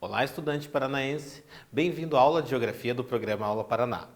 Olá, estudante paranaense! Bem-vindo à aula de Geografia do programa Aula Paraná.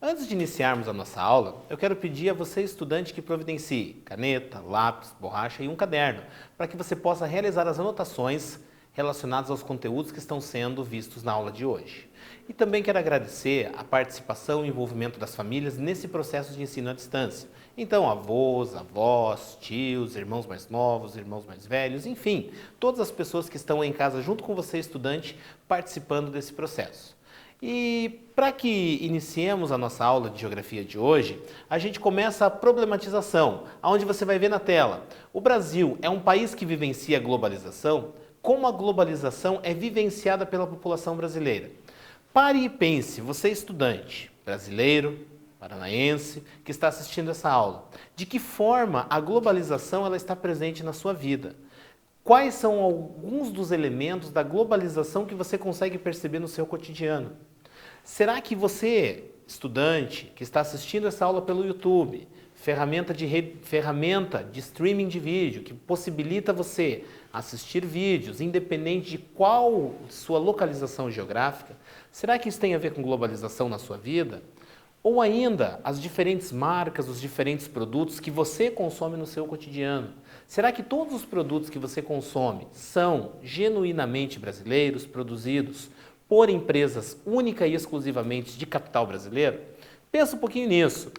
Antes de iniciarmos a nossa aula, eu quero pedir a você, estudante, que providencie caneta, lápis, borracha e um caderno, para que você possa realizar as anotações relacionadas aos conteúdos que estão sendo vistos na aula de hoje. E também quero agradecer a participação e envolvimento das famílias nesse processo de ensino à distância. Então, avós, avós, tios, irmãos mais novos, irmãos mais velhos, enfim, todas as pessoas que estão em casa junto com você, estudante, participando desse processo. E para que iniciemos a nossa aula de geografia de hoje, a gente começa a problematização, onde você vai ver na tela. O Brasil é um país que vivencia a globalização? Como a globalização é vivenciada pela população brasileira? Pare e pense, você estudante brasileiro, paranaense, que está assistindo essa aula. De que forma a globalização ela está presente na sua vida? Quais são alguns dos elementos da globalização que você consegue perceber no seu cotidiano? Será que você, estudante, que está assistindo essa aula pelo YouTube, ferramenta de streaming de vídeo, que possibilita você assistir vídeos, independente de qual sua localização geográfica, será que isso tem a ver com globalização na sua vida? Ou ainda, as diferentes marcas, os diferentes produtos que você consome no seu cotidiano. Será que todos os produtos que você consome são genuinamente brasileiros, produzidos por empresas única e exclusivamente de capital brasileiro? Pensa um pouquinho nisso.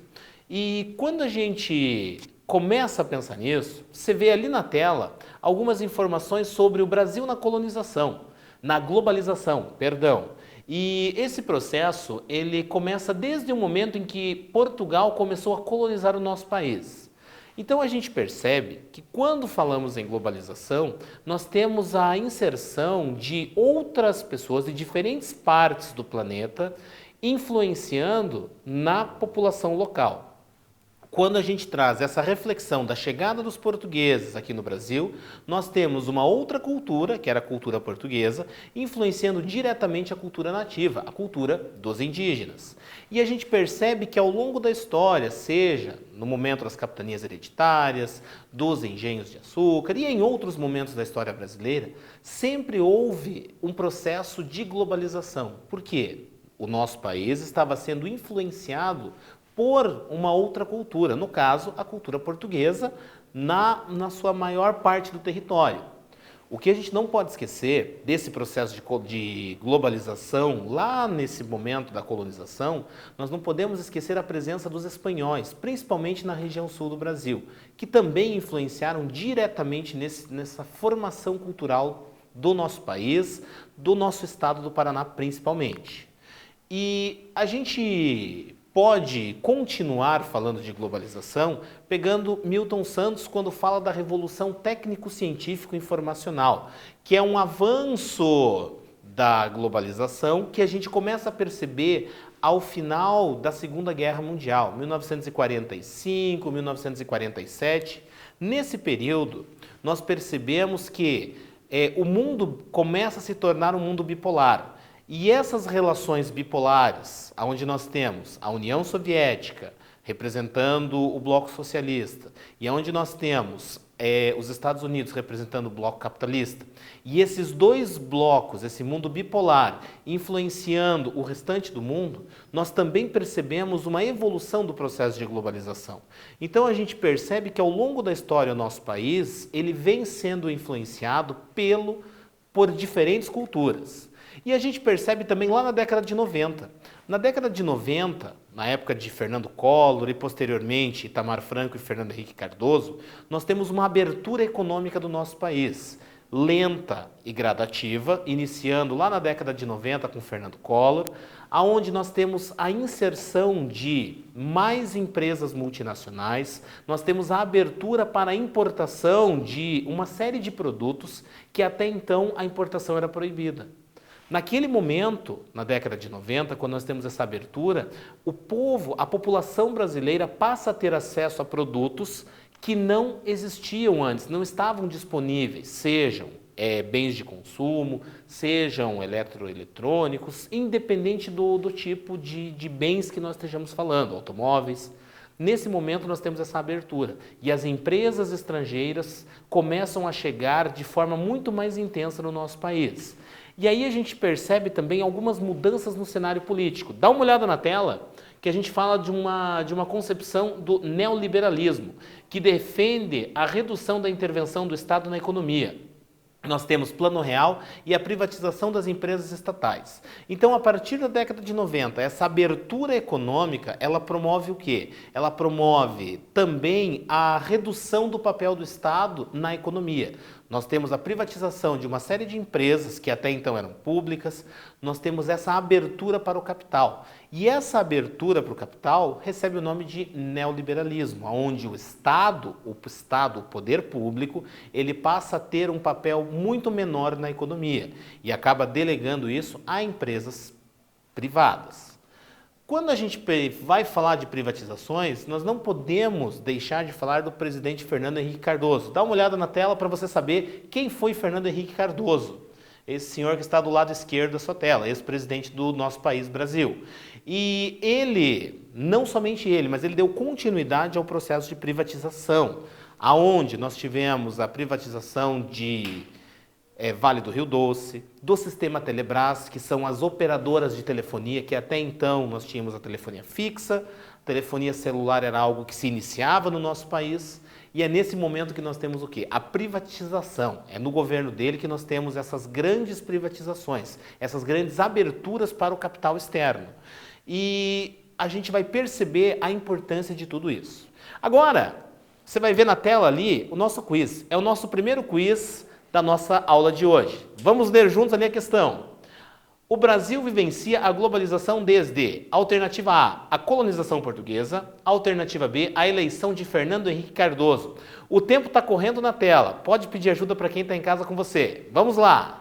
E quando a gente começa a pensar nisso, você vê ali na tela algumas informações sobre o Brasil na globalização, perdão. E esse processo, ele começa desde o momento em que Portugal começou a colonizar o nosso país. Então a gente percebe que quando falamos em globalização, nós temos a inserção de outras pessoas de diferentes partes do planeta influenciando na população local. Quando a gente traz essa reflexão da chegada dos portugueses aqui no Brasil, nós temos uma outra cultura, que era a cultura portuguesa, influenciando diretamente a cultura nativa, a cultura dos indígenas. E a gente percebe que ao longo da história, seja no momento das capitanias hereditárias, dos engenhos de açúcar e em outros momentos da história brasileira, sempre houve um processo de globalização. Por quê? O nosso país estava sendo influenciado por uma outra cultura, no caso, a cultura portuguesa, na sua maior parte do território. O que a gente não pode esquecer desse processo de globalização, lá nesse momento da colonização, nós não podemos esquecer a presença dos espanhóis, principalmente na região sul do Brasil, que também influenciaram diretamente nessa formação cultural do nosso país, do nosso estado do Paraná principalmente. E a gente pode continuar falando de globalização pegando Milton Santos quando fala da revolução técnico-científico-informacional, que é um avanço da globalização que a gente começa a perceber ao final da Segunda Guerra Mundial, 1945, 1947. Nesse período, nós percebemos que o mundo começa a se tornar um mundo bipolar. E essas relações bipolares, onde nós temos a União Soviética representando o bloco socialista e onde nós temos os Estados Unidos representando o bloco capitalista, e esses dois blocos, esse mundo bipolar, influenciando o restante do mundo, nós também percebemos uma evolução do processo de globalização. Então a gente percebe que ao longo da história o nosso país, ele vem sendo influenciado por diferentes culturas. E a gente percebe também lá na década de 90. Na década de 90, na época de Fernando Collor e posteriormente Itamar Franco e Fernando Henrique Cardoso, nós temos uma abertura econômica do nosso país, lenta e gradativa, iniciando lá na década de 90 com Fernando Collor, aonde nós temos a inserção de mais empresas multinacionais, nós temos a abertura para a importação de uma série de produtos que até então a importação era proibida. Naquele momento, na década de 90, quando nós temos essa abertura, a população brasileira passa a ter acesso a produtos que não existiam antes, não estavam disponíveis, sejam bens de consumo, sejam eletroeletrônicos, independente do tipo de bens que nós estejamos falando, automóveis, Nesse momento nós temos essa abertura e as empresas estrangeiras começam a chegar de forma muito mais intensa no nosso país. E aí a gente percebe também algumas mudanças no cenário político. Dá uma olhada na tela que a gente fala de uma concepção do neoliberalismo, que defende a redução da intervenção do Estado na economia. Nós temos Plano Real e a privatização das empresas estatais. Então, a partir da década de 90, essa abertura econômica, ela promove o quê? Ela promove também a redução do papel do Estado na economia. Nós temos a privatização de uma série de empresas que até então eram públicas, nós temos essa abertura para o capital. E essa abertura para o capital recebe o nome de neoliberalismo, onde o Estado, o poder público, ele passa a ter um papel muito menor na economia e acaba delegando isso a empresas privadas. Quando a gente vai falar de privatizações, nós não podemos deixar de falar do presidente Fernando Henrique Cardoso. Dá uma olhada na tela para você saber quem foi Fernando Henrique Cardoso. Esse senhor que está do lado esquerdo da sua tela, ex-presidente do nosso país, Brasil. E ele, não somente ele, mas ele deu continuidade ao processo de privatização, aonde nós tivemos a privatização de Vale do Rio Doce, do sistema Telebrás, que são as operadoras de telefonia, que até então nós tínhamos a telefonia fixa, a telefonia celular era algo que se iniciava no nosso país, e é nesse momento que nós temos o quê? A privatização. É no governo dele que nós temos essas grandes privatizações, essas grandes aberturas para o capital externo. E a gente vai perceber a importância de tudo isso. Agora, você vai ver na tela ali o nosso quiz. É o nosso primeiro quiz da nossa aula de hoje. Vamos ler juntos ali a questão. O Brasil vivencia a globalização desde alternativa A, a colonização portuguesa, alternativa B, a eleição de Fernando Henrique Cardoso. O tempo está correndo na tela, pode pedir ajuda para quem está em casa com você. Vamos lá!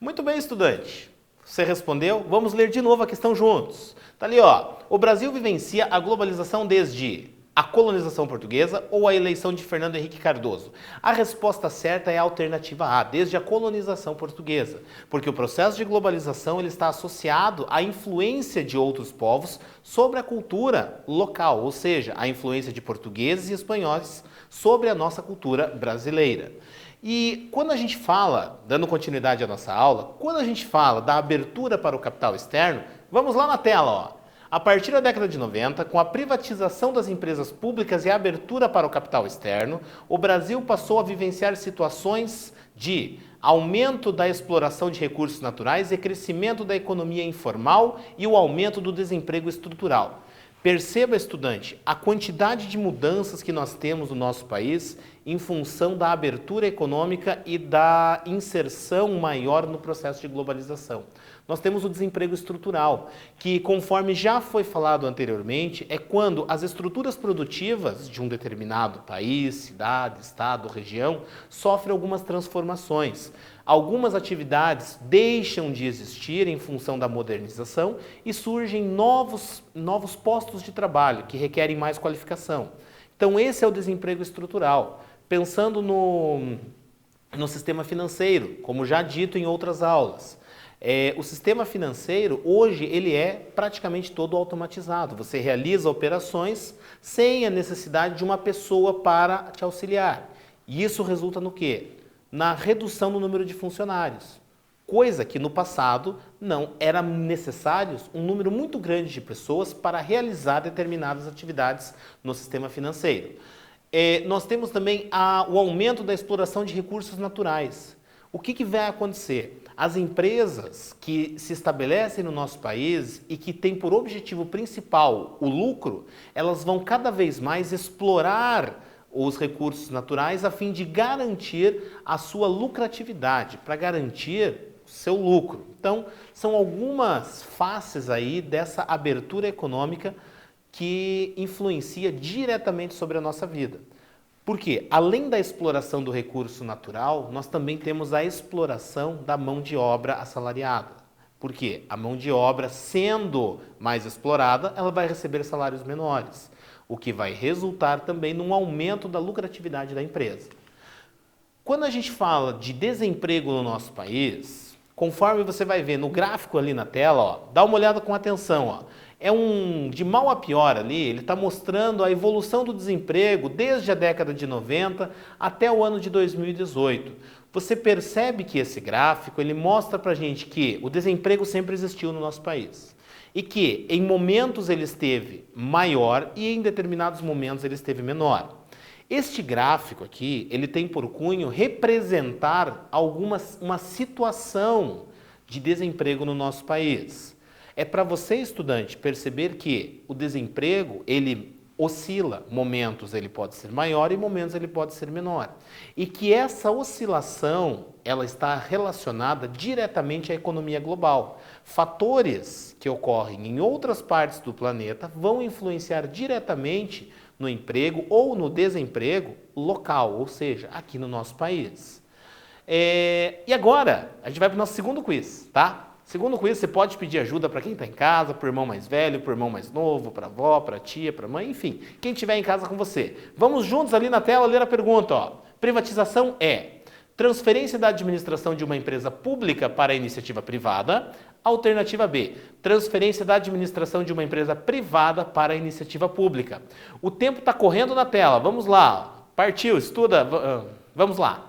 Muito bem, estudante. Você respondeu? Vamos ler de novo a questão juntos. Tá ali, ó. O Brasil vivencia a globalização desde a colonização portuguesa ou a eleição de Fernando Henrique Cardoso? A resposta certa é a alternativa A, desde a colonização portuguesa, porque o processo de globalização ele está associado à influência de outros povos sobre a cultura local, ou seja, a influência de portugueses e espanhóis sobre a nossa cultura brasileira. E quando a gente fala, dando continuidade à nossa aula, quando a gente fala da abertura para o capital externo, vamos lá na tela, ó. A partir da década de 90, com a privatização das empresas públicas e a abertura para o capital externo, o Brasil passou a vivenciar situações de aumento da exploração de recursos naturais e crescimento da economia informal e o aumento do desemprego estrutural. Perceba, estudante, a quantidade de mudanças que nós temos no nosso país em função da abertura econômica e da inserção maior no processo de globalização. Nós temos o desemprego estrutural, que, conforme já foi falado anteriormente, é quando as estruturas produtivas de um determinado país, cidade, estado, região, sofrem algumas transformações. Algumas atividades deixam de existir em função da modernização e surgem novos postos de trabalho que requerem mais qualificação. Então, esse é o desemprego estrutural. Pensando no sistema financeiro, como já dito em outras aulas. O sistema financeiro, hoje, ele é praticamente todo automatizado. Você realiza operações sem a necessidade de uma pessoa para te auxiliar. E isso resulta no quê? Na redução do número de funcionários. Coisa que no passado não era necessário um número muito grande de pessoas para realizar determinadas atividades no sistema financeiro. Nós temos também o aumento da exploração de recursos naturais. O que vai acontecer? As empresas que se estabelecem no nosso país e que têm por objetivo principal o lucro, elas vão cada vez mais explorar os recursos naturais a fim de garantir a sua lucratividade, para garantir o seu lucro. Então, são algumas faces aí dessa abertura econômica que influencia diretamente sobre a nossa vida. Porque, além da exploração do recurso natural, nós também temos a exploração da mão de obra assalariada. Por quê? A mão de obra, sendo mais explorada, ela vai receber salários menores, o que vai resultar também num aumento da lucratividade da empresa. Quando a gente fala de desemprego no nosso país, conforme você vai ver no gráfico ali na tela, ó, dá uma olhada com atenção, ó. De mal a pior ali, ele está mostrando a evolução do desemprego desde a década de 90 até o ano de 2018. Você percebe que esse gráfico, ele mostra para a gente que o desemprego sempre existiu no nosso país. E que em momentos ele esteve maior e em determinados momentos ele esteve menor. Este gráfico aqui, ele tem por cunho representar uma situação de desemprego no nosso país. É para você, estudante, perceber que o desemprego, ele oscila. Momentos ele pode ser maior e momentos ele pode ser menor. E que essa oscilação, ela está relacionada diretamente à economia global. Fatores que ocorrem em outras partes do planeta vão influenciar diretamente no emprego ou no desemprego local, ou seja, aqui no nosso país. E agora, a gente vai para o nosso segundo quiz, tá? Segundo com isso, você pode pedir ajuda para quem está em casa, para o irmão mais velho, para o irmão mais novo, para a avó, para a tia, para a mãe, enfim, quem estiver em casa com você. Vamos juntos ali na tela ler a pergunta. Ó. Privatização é transferência da administração de uma empresa pública para a iniciativa privada. Alternativa B, transferência da administração de uma empresa privada para a iniciativa pública. O tempo está correndo na tela, vamos lá. Partiu, estuda, vamos lá.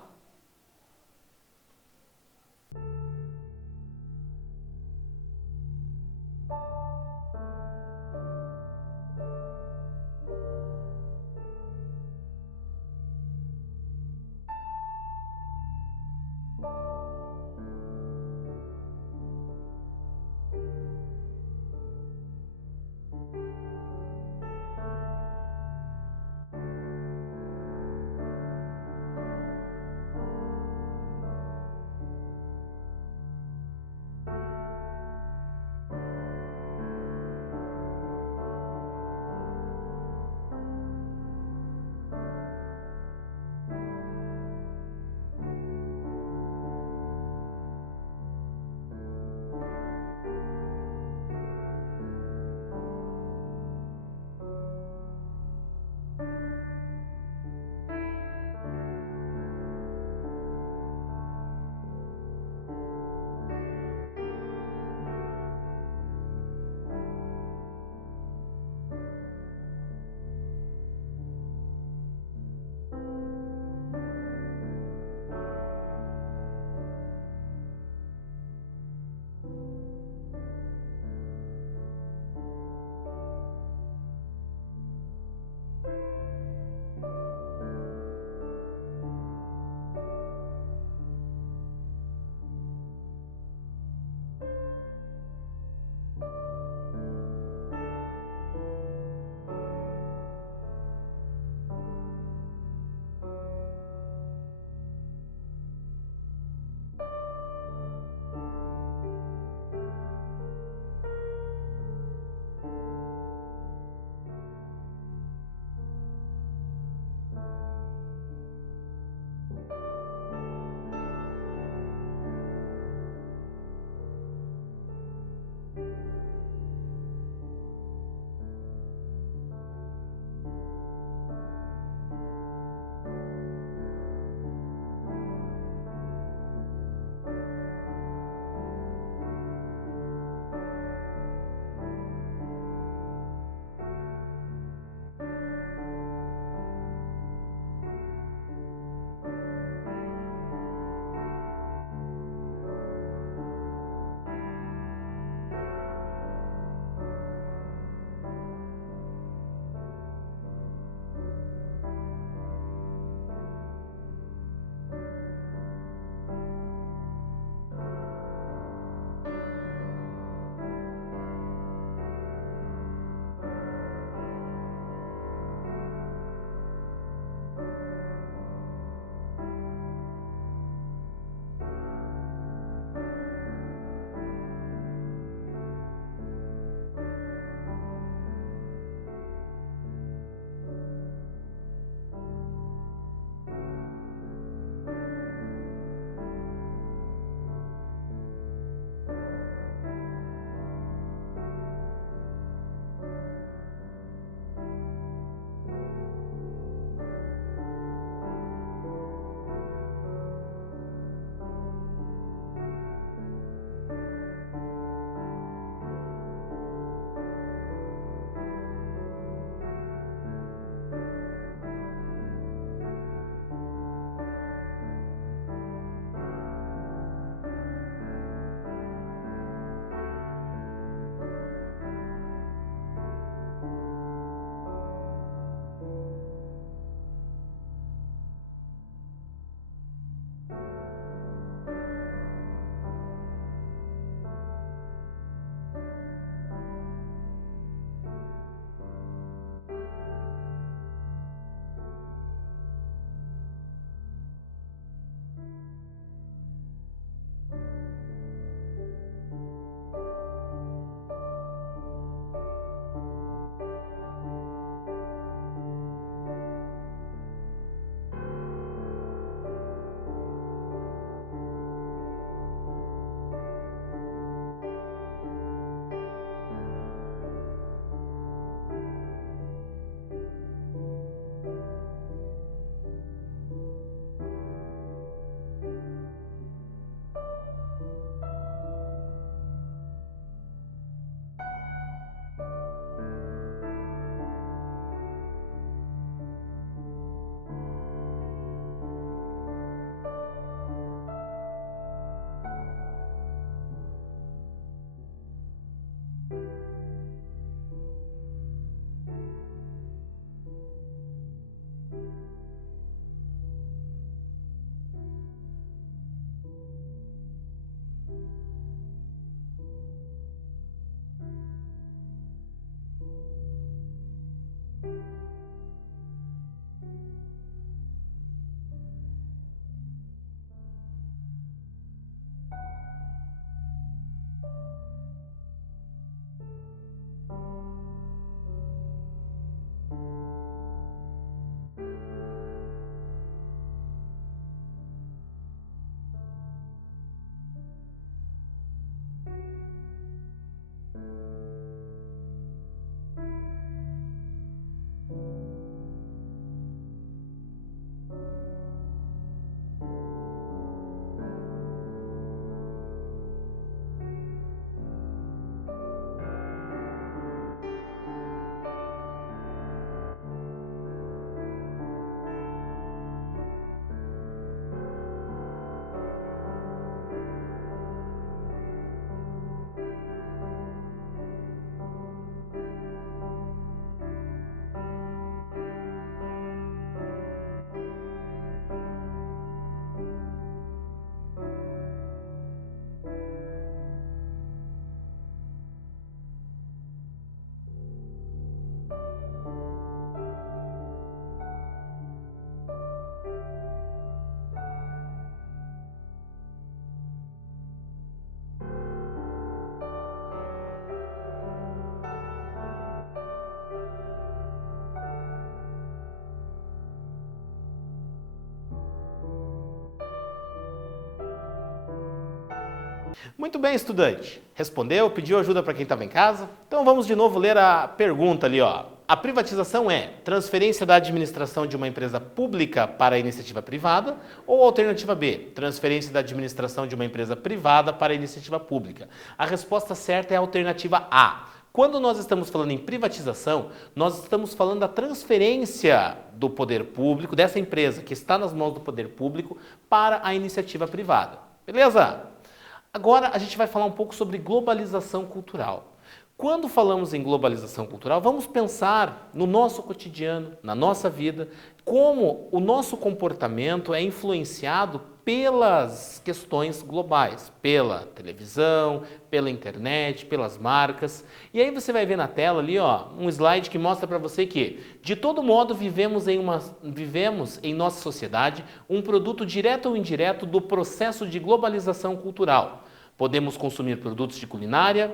Muito bem, estudante. Respondeu, pediu ajuda para quem estava em casa? Então vamos de novo ler a pergunta ali, ó. A privatização é transferência da administração de uma empresa pública para a iniciativa privada ou alternativa B, transferência da administração de uma empresa privada para a iniciativa pública? A resposta certa é a alternativa A. Quando nós estamos falando em privatização, nós estamos falando da transferência do poder público, dessa empresa que está nas mãos do poder público, para a iniciativa privada. Beleza? Agora a gente vai falar um pouco sobre globalização cultural. Quando falamos em globalização cultural, vamos pensar no nosso cotidiano, na nossa vida, como o nosso comportamento é influenciado pelas questões globais, pela televisão, pela internet, pelas marcas. E aí você vai ver na tela ali, ó, um slide que mostra para você que, de todo modo, vivemos em nossa sociedade um produto direto ou indireto do processo de globalização cultural. Podemos consumir produtos de culinária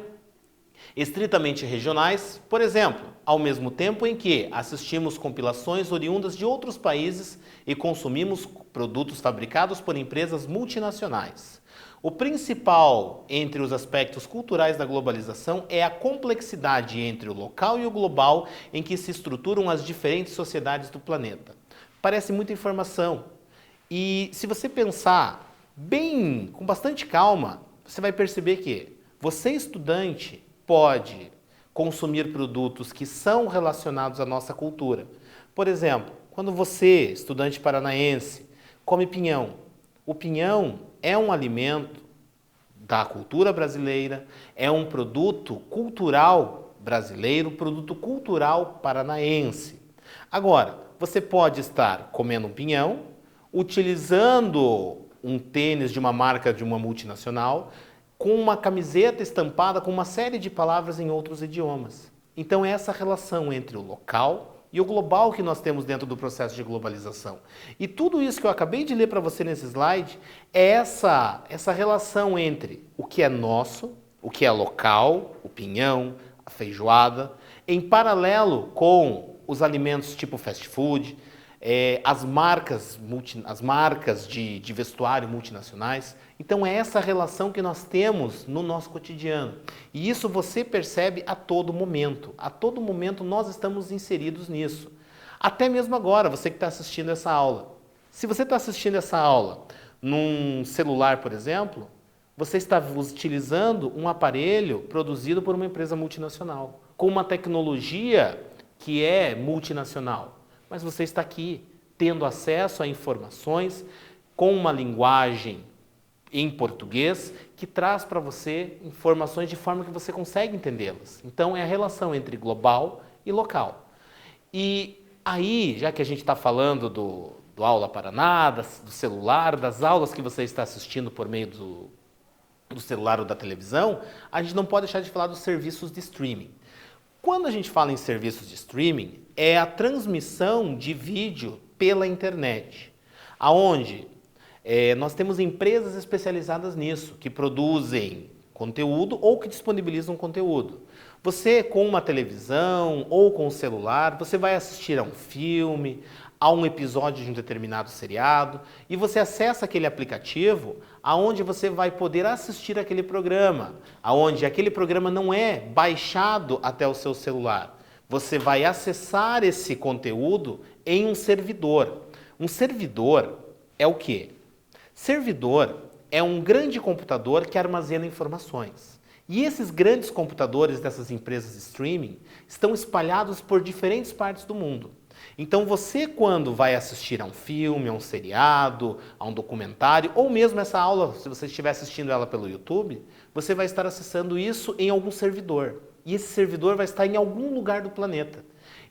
estritamente regionais, por exemplo, ao mesmo tempo em que assistimos compilações oriundas de outros países e consumimos produtos fabricados por empresas multinacionais. O principal entre os aspectos culturais da globalização é a complexidade entre o local e o global em que se estruturam as diferentes sociedades do planeta. Parece muita informação e, se você pensar bem, com bastante calma, você vai perceber que você, estudante, pode consumir produtos que são relacionados à nossa cultura. Por exemplo, quando você, estudante paranaense, come pinhão. O pinhão é um alimento da cultura brasileira, é um produto cultural brasileiro, produto cultural paranaense. Agora, você pode estar comendo um pinhão, utilizando um tênis de uma marca de uma multinacional, com uma camiseta estampada com uma série de palavras em outros idiomas. Então é essa relação entre o local e o global que nós temos dentro do processo de globalização. E tudo isso que eu acabei de ler para você nesse slide é essa relação entre o que é nosso, o que é local, o pinhão, a feijoada, em paralelo com os alimentos tipo fast food, as marcas de vestuário multinacionais. Então é essa relação que nós temos no nosso cotidiano. E isso você percebe a todo momento. A todo momento nós estamos inseridos nisso. Até mesmo agora, você que está assistindo essa aula. Se você está assistindo essa aula num celular, por exemplo, você está utilizando um aparelho produzido por uma empresa multinacional, com uma tecnologia que é multinacional. Mas você está aqui, tendo acesso a informações com uma linguagem em português que traz para você informações de forma que você consegue entendê-las. Então é a relação entre global e local. E aí, já que a gente está falando do Aula Paraná, do celular, das aulas que você está assistindo por meio do celular ou da televisão, a gente não pode deixar de falar dos serviços de streaming. Quando a gente fala em serviços de streaming, é a transmissão de vídeo pela internet, aonde nós temos empresas especializadas nisso, que produzem conteúdo ou que disponibilizam conteúdo. Você, com uma televisão ou com um celular, você vai assistir a um filme, a um episódio de um determinado seriado, e você acessa aquele aplicativo aonde você vai poder assistir aquele programa, aonde aquele programa não é baixado até o seu celular. Você vai acessar esse conteúdo em um servidor. Um servidor é o quê? Servidor é um grande computador que armazena informações. E esses grandes computadores dessas empresas de streaming estão espalhados por diferentes partes do mundo. Então você, quando vai assistir a um filme, a um seriado, a um documentário, ou mesmo essa aula, se você estiver assistindo ela pelo YouTube, você vai estar acessando isso em algum servidor. E esse servidor vai estar em algum lugar do planeta.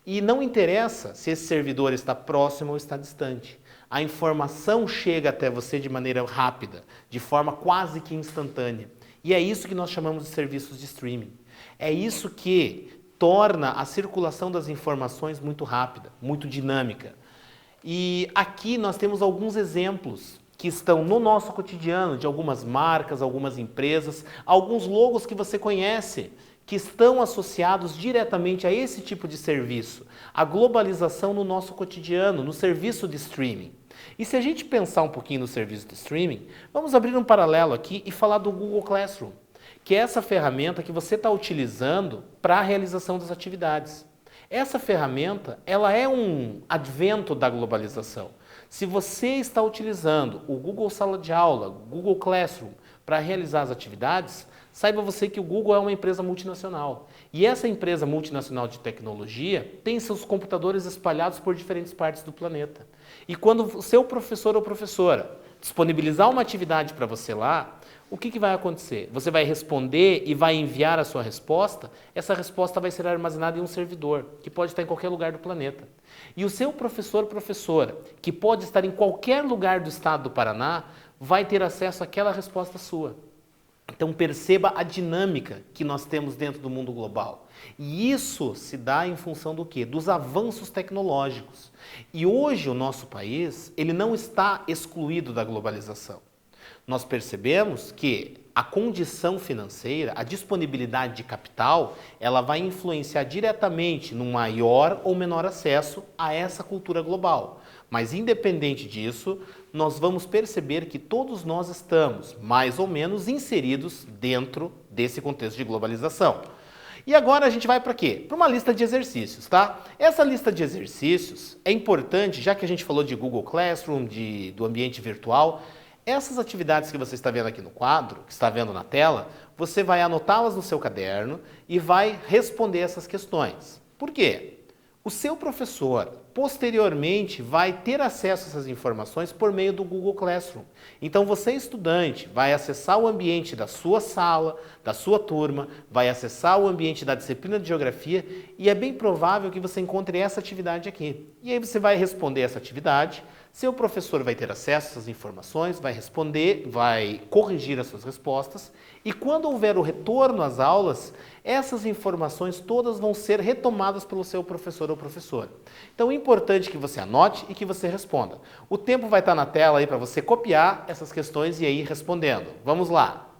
E não interessa se esse servidor está próximo ou está distante. A informação chega até você de maneira rápida, de forma quase que instantânea. E é isso que nós chamamos de serviços de streaming. É isso que torna a circulação das informações muito rápida, muito dinâmica. E aqui nós temos alguns exemplos que estão no nosso cotidiano, de algumas marcas, algumas empresas, alguns logos que você conhece, que estão associados diretamente a esse tipo de serviço, a globalização no nosso cotidiano, no serviço de streaming. E se a gente pensar um pouquinho no serviço de streaming, vamos abrir um paralelo aqui e falar do Google Classroom, que é essa ferramenta que você está utilizando para a realização das atividades. Essa ferramenta, ela é um advento da globalização. Se você está utilizando o Google Sala de Aula, Google Classroom, para realizar as atividades, saiba você que o Google é uma empresa multinacional. E essa empresa multinacional de tecnologia tem seus computadores espalhados por diferentes partes do planeta. E quando o seu professor ou professora disponibilizar uma atividade para você lá, o que vai acontecer? Você vai responder e vai enviar a sua resposta, essa resposta vai ser armazenada em um servidor, que pode estar em qualquer lugar do planeta. E o seu professor ou professora, que pode estar em qualquer lugar do estado do Paraná, vai ter acesso àquela resposta sua. Então perceba a dinâmica que nós temos dentro do mundo global. E isso se dá em função do quê? Dos avanços tecnológicos. E hoje o nosso país, ele não está excluído da globalização. Nós percebemos que a condição financeira, a disponibilidade de capital, ela vai influenciar diretamente no maior ou menor acesso a essa cultura global. Mas independente disso, nós vamos perceber que todos nós estamos mais ou menos inseridos dentro desse contexto de globalização. E agora a gente vai para quê? Para uma lista de exercícios, tá? Essa lista de exercícios é importante, já que a gente falou de Google Classroom, do ambiente virtual. Essas atividades que você está vendo aqui no quadro, que está vendo na tela, você vai anotá-las no seu caderno e vai responder essas questões. Por quê? O seu professor, posteriormente, vai ter acesso a essas informações por meio do Google Classroom. Então, você, estudante, vai acessar o ambiente da sua sala, da sua turma, vai acessar o ambiente da disciplina de Geografia e é bem provável que você encontre essa atividade aqui. E aí você vai responder essa atividade. Seu professor vai ter acesso a essas informações, vai responder, vai corrigir as suas respostas e quando houver o retorno às aulas, essas informações todas vão ser retomadas pelo seu professor ou professora. Então é importante que você anote e que você responda. O tempo vai estar na tela aí para você copiar essas questões e ir respondendo. Vamos lá!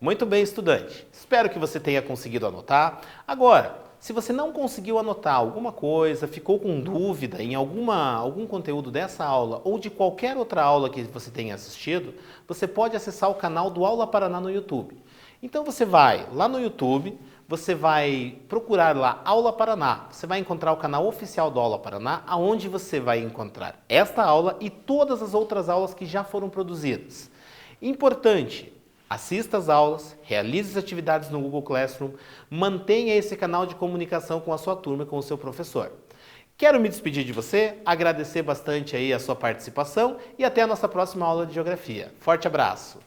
Muito bem, estudante. Espero que você tenha conseguido anotar. Agora, se você não conseguiu anotar alguma coisa, ficou com dúvida em algum conteúdo dessa aula ou de qualquer outra aula que você tenha assistido, você pode acessar o canal do Aula Paraná no YouTube. Então você vai lá no YouTube, você vai procurar lá Aula Paraná. Você vai encontrar o canal oficial do Aula Paraná, onde você vai encontrar esta aula e todas as outras aulas que já foram produzidas. Importante! Assista às aulas, realize as atividades no Google Classroom, mantenha esse canal de comunicação com a sua turma e com o seu professor. Quero me despedir de você, agradecer bastante aí a sua participação e até a nossa próxima aula de Geografia. Forte abraço!